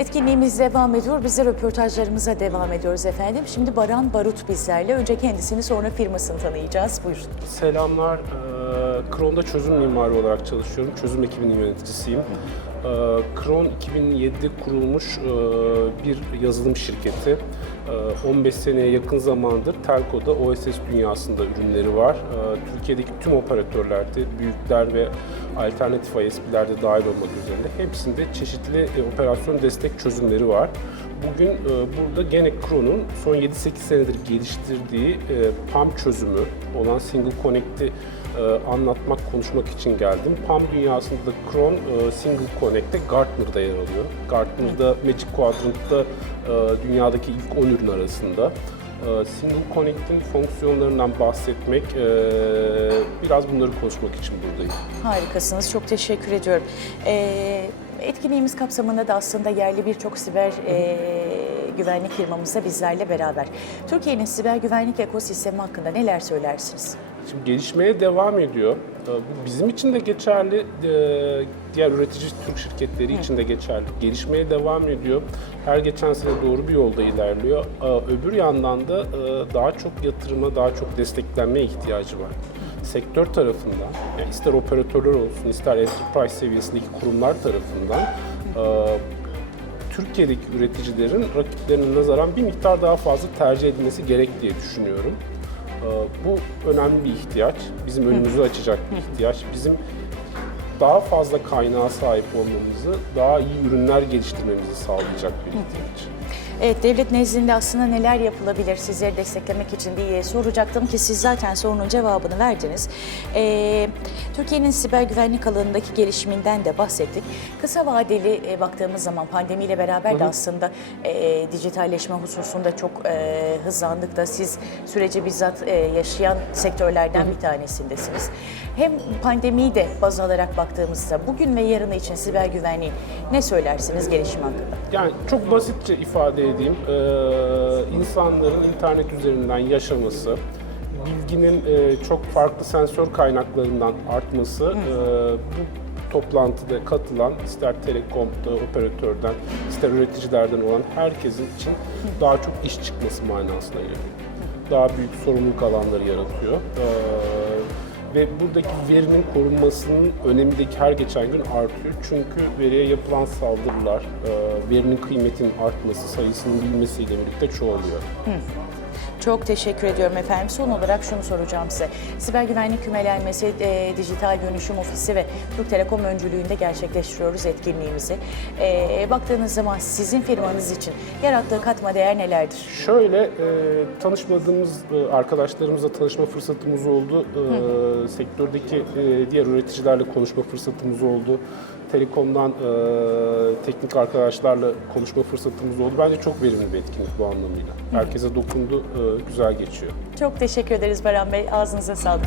Etkinliğimiz devam ediyor. Biz de röportajlarımıza devam ediyoruz efendim. Şimdi Baran Barut bizlerle. Önce kendisini sonra firmasını tanıyacağız. Buyurun. Selamlar. Ee, Kron'da çözüm mimarı olarak çalışıyorum. Çözüm ekibinin yöneticisiyim. Ee, Kron 2007'de kurulmuş e, bir yazılım şirketi. Ee, 15 seneye yakın zamandır Telco'da OSS dünyasında ürünleri var. Ee, Türkiye'deki tüm operatörlerde, büyükler ve alternatif ISP'ler de dahil olmak üzere hepsinde çeşitli e, operasyon destek çözümleri var. Bugün e, burada gene Kron'un son 7-8 senedir geliştirdiği PAM çözümü olan Single Connect'i anlatmak, konuşmak için geldim. PAM dünyasında da Kron Single Connect'te Gartner'da yer alıyor. Gartner'da Magic Quadrant'ta e, dünyadaki ilk 10 ürün arasında. E, Single Connect'in fonksiyonlarından bahsetmek, e, biraz bunları konuşmak için buradayım. Harikasınız. Çok teşekkür ediyorum. Etkinliğimiz kapsamında da aslında yerli birçok siber güvenlik firmamız da bizlerle beraber. Türkiye'nin siber güvenlik ekosistemi hakkında neler söylersiniz? Şimdi gelişmeye devam ediyor. Ee, Bu bizim için de geçerli, e, diğer üretici Türk şirketleri için de geçerli. Gelişmeye devam ediyor. Her geçen sene doğru bir yolda ilerliyor. Ee, Öbür yandan da daha çok yatırıma, daha çok desteklenmeye ihtiyacı var. Sektör tarafından, yani ister operatörler olsun, ister enterprise seviyesindeki kurumlar tarafından Türkiye'deki üreticilerin rakiplerine nazaran bir miktar daha fazla tercih edilmesi gerek diye düşünüyorum. Ee, Bu önemli bir ihtiyaç. Bizim önümüzü açacak bir ihtiyaç. Bizim daha fazla kaynağa sahip olmamızı, daha iyi ürünler geliştirmemizi sağlayacak bir ihtiyaç. Evet, devlet nezdinde aslında neler yapılabilir sizleri desteklemek için diye soracaktım ki siz zaten sorunun cevabını verdiniz. Ee, Türkiye'nin siber güvenlik alanındaki gelişiminden de bahsettik. Kısa vadeli e, baktığımız zaman pandemiyle beraber de aslında e, dijitalleşme hususunda çok e, hızlandık da siz süreci bizzat e, yaşayan sektörlerden bir tanesindesiniz. Hem pandemiyi de baz alarak baktığımızda bugün ve yarını için siber güvenliği ne söylersiniz gelişim hakkında? Yani çok basitçe ifade edeyim. Ee, insanların internet üzerinden yaşaması, bilginin e, çok farklı sensör kaynaklarından artması, e, bu toplantıda katılan ister telekomda, operatörden, ister üreticilerden olan herkesin için daha çok iş çıkması manasına geliyor. Daha büyük sorumluluk alanları yaratıyor. Ee, ve buradaki verinin korunmasının önemindeki her geçen gün artıyor. Çünkü veriye yapılan saldırılar, e, verinin kıymetinin artması, sayısının bilmesiyle birlikte çoğalıyor. Çok teşekkür ediyorum efendim. Son olarak şunu soracağım size. Siber güvenlik kümelenmesi, e, dijital dönüşüm ofisi ve Türk Telekom öncülüğünde gerçekleştiriyoruz etkinliğimizi. E, baktığınız zaman sizin firmanız için yarattığı katma değer nelerdir? Şöyle e, tanışmadığımız e, arkadaşlarımızla tanışma fırsatımız oldu. E, sektördeki e, diğer üreticilerle konuşma fırsatımız oldu. Telekom'dan e, teknik arkadaşlarla konuşma fırsatımız oldu. Bence çok verimli bir etkinlik bu anlamıyla. Herkese dokundu, e, güzel geçiyor. Çok teşekkür ederiz Baran Bey. Ağzınıza sağlık.